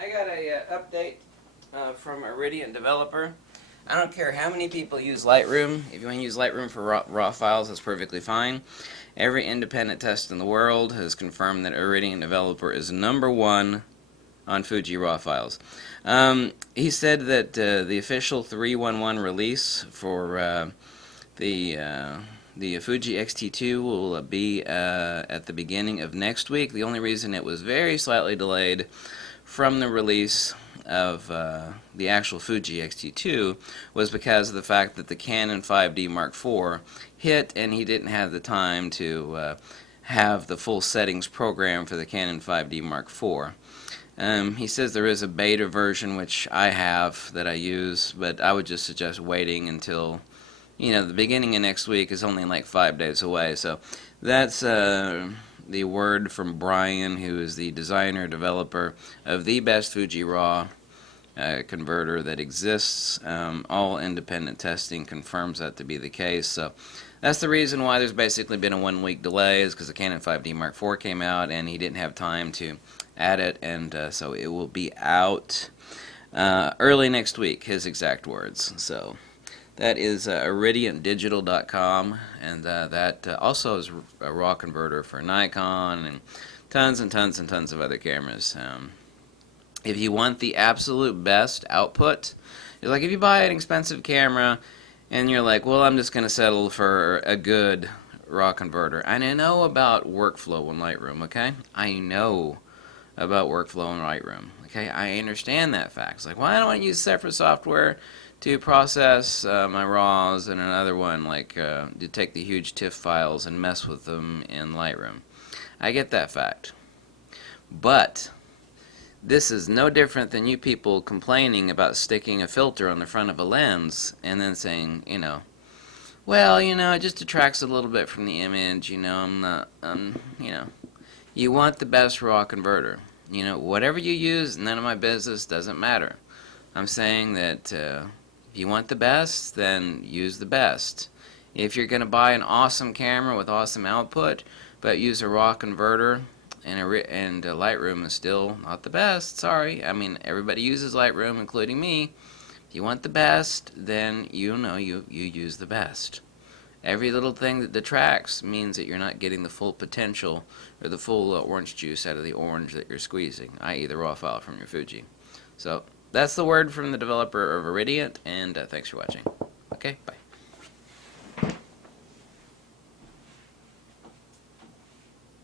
I got a update from Iridian developer. I don't care how many people use Lightroom. If you want to use Lightroom for raw files, that's perfectly fine. Every independent test in the world has confirmed that Iridian developer is #1 on Fuji raw files. He said that the official 3.11 release for the Fuji X-T2 will be at the beginning of next week. The only reason it was very slightly delayed from the release of the actual Fuji X-T2 was because of the fact that the Canon 5D Mark IV hit, and he didn't have the time to have the full settings programmed for the Canon 5D Mark IV. He says there is a beta version, which I have, that I use, but I would just suggest waiting until, the beginning of next week is only like 5 days away. So that's the word from Brian, who is the designer, developer of the best Fuji RAW converter that exists. All independent testing confirms that to be the case. So that's the reason why there's basically been a 1 week delay, is because the Canon 5D Mark IV came out and he didn't have time to add it, and so it will be out early next week, his exact words. So that is iridiandigital.com, and that also is a RAW converter for Nikon and tons and tons and tons of other cameras. If you want the absolute best output, like if you buy an expensive camera and you're like, well, I'm just going to settle for a good RAW converter. And I know about workflow in Lightroom, okay? I know about workflow in Lightroom, okay? I understand that fact. It's like, well, I don't want to use separate software to process my RAWs, and another one like to take the huge TIFF files and mess with them in Lightroom. I get that fact. But this is no different than you people complaining about sticking a filter on the front of a lens and then saying, well, it just detracts a little bit from the image, I'm not, you want the best RAW converter. Whatever you use, none of my business, doesn't matter. I'm saying that if you want the best, then use the best. If you're going to buy an awesome camera with awesome output, but use a RAW converter, and Lightroom is still not the best, sorry. I mean, everybody uses Lightroom, including me. If you want the best, then you use the best. Every little thing that detracts means that you're not getting the full potential or the full orange juice out of the orange that you're squeezing, i.e. the raw file from your Fuji. So that's the word from the developer of Iridian, and thanks for watching. Okay, bye.